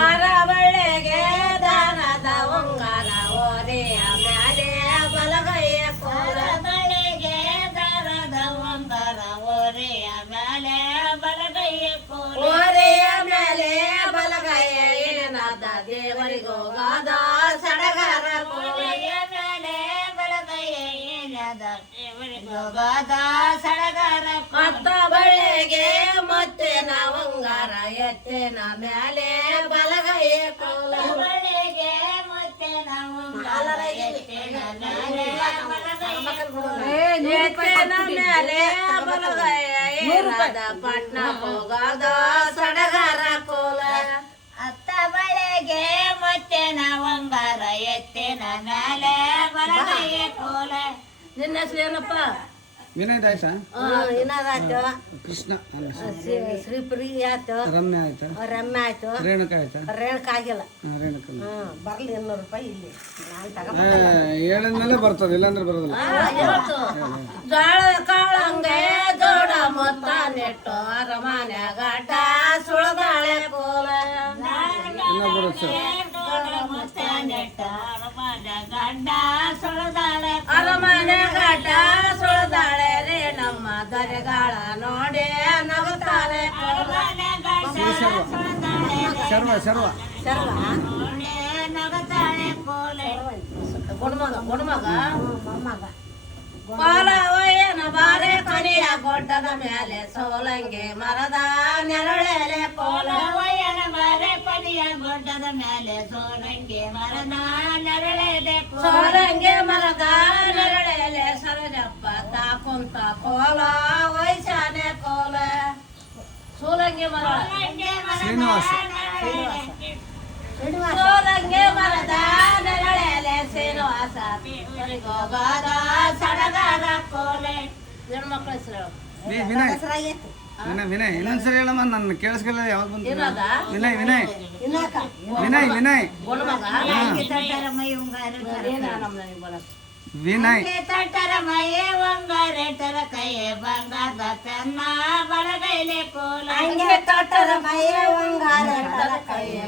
ಅರಬಳ್ಳೆಗೆ ದಾನದ ಉಂಗಾರ ಓರೆಯ ಮ್ಯಾಲೆ ಬಲಗೈಯ ಕೋಲ ಬಳೆಗೆ ದಾರದ ಒಂದರ ಓರೆಯ ಮೇಲೆ ಬಲಗೈಯ ಕೋಲ ಓರೆಯ ಮೇಲೆ ಬಲಗೈಯ ಏನದ ದೇವರಿಗೋಗಾದ ಸಡಗರ ಕೋಲ ಓರೆಯ ಮೇಲೆ ಬಲಗೈಯ ಏನದ ದೇವರಿಗೋಗಾದ ಸಡಗರ ಮತ್ತ ಬಳ್ಳೆಗೆ ಮುತ್ತಿನ ಉಂಗಾರ ಎತ್ತಿನ ಮ್ಯಾಲೆ ಬಲಗೈಯ ಕೋಲ ಬಳೆಗೆ ಮತ್ತೆ ನಾವು ಎತ್ತಿನ ಮ್ಯಾಲೆ ಬಲಗೈಯ ಏನದ ಪಟ್ನ ಹೋಗಾದ ಸಡಗರ ಕೋಲ ಅತ್ತ ಬಳೆಗೆ ಮತ್ತೆ ನಾವಂಗಾರ ಎತ್ತಿನ ಮೇಲೆ ಬಲಗೈಯ ಕೋಲ ನಿನ್ನ ಹೆಸರು ಏನಪ್ಪ? ವಿನಯ್ ದಾಸ ಏನಾದಾಯ್ತು? ಕೃಷ್ಣ ಶ್ರೀಪ್ರಿ ಆಯ್ತು, ರಮ್ಯ ಆಯ್ತಾ ರಮ್ಯ ಆಯ್ತು, ರೇಣುಕ ಆಯ್ತಾ ರೇಣುಕ ಆಗಿಲ್ಲ. ರೇಣುಕ ಬರ್ಲಿ 200 ರೂಪಾಯಿ ಇಲ್ಲಿ ನಾನು ಹೇಳಿದ್ಮೇಲೆ ಬರ್ತದೆ ಇಲ್ಲಾಂದ್ರೆ ಬರೋದಿಲ್ಲ. ಜೋಳ ಕಾಳಂಗೆ ಜೋಡ ಮೊತ್ತ ನೆಟ್ಟು ಅರಮನೆ ಗಾಟ ಸುಳದಾಳೆ ಕೋಲ ಇನ್ನ ಬರುತ್ತೆ ಮತ್ತೆ ನೆಟ್ಟ ಗಡ್ಡ ಸೊಳದಾಳೆ ಅರಮನೆ ಗಾಟ ಸುಳದಾಳೆ ರೇ ನಮ್ಮ ದರೆಗಾಳ ನೋಡಿ ನಗುತ್ತಾಳೆ ಕೋಲ ಶರ್ವ ಶರ್ವ ನಗತಾಳೆ ಕೋಲ ಗುಣಮಗ ಪಾಲ ಒಯ್ಯನ ಬಾರೆ ಕೊನೆಯ ಗೊಡ್ಡದ ಮೇಲೆ ಸೋಲಂಗೆ ಮರದ ನೆರಳೆಲೆ ಕೋಲ ವಯ್ಯನ ಬಾರೆ ಕೊನೆಯ ಗೊಡ್ಡದ ಮೇಲೆ ಸೋಲಂಗೆ ಮರದ ನೆರಳೆದೆ ಸೋಲಂಗೆ ಮರದ ನೆರಳೆಲೆ ಸರಜಪ್ಪ ತಾಕುಂತ ಕೋಲ ವೈಶಾನೆ ಕೋಲ ಸೋಲಂಗೆ ಮರ ಶ್ರೀನಿವಾಸ ಸೋಲಂಗೆ ಮರದ ನೆರಳೆಲೆ ಶ್ರೀನಿವಾಸ ಹೋಗಾದ ಸಡಗರ ಕೋಲೆ ಹೆಣ್ಮಕ್ಳ ಹೆಸರು ವಿನಯ್ ವಿನಯ್ ಇನ್ನೊಂದ್ಸರಿ ಹೇಳಮ್ಮ ನನ್ನ ಕೇಳಿಸ್ಕೊಳ್ಳ ಯಾವಾಗ ಬಂತು ಏನದ ವಿನಯ್ ವಿನಯ್ ವಿನಯ್ ವಿನಯ್ ಗುಣಮಗ ತಟ್ಟರ ಮೈ ಉಂಗಾರ ಏನ ನಮ್ಗೆ ಬರೋದು ವಿನಯ್ ತಟ್ಟರ ಮೈ ಉಂಗಾರ ತರ ಕೈಯೇ ಬಂಗಾರದ ಪೆನ್ನ ಬಲಗೈಲೆ ಕೋಲ ಹಂಗೆ ತಟ್ಟರ ಮೈ ಉಂಗಾರ ಕೈಯ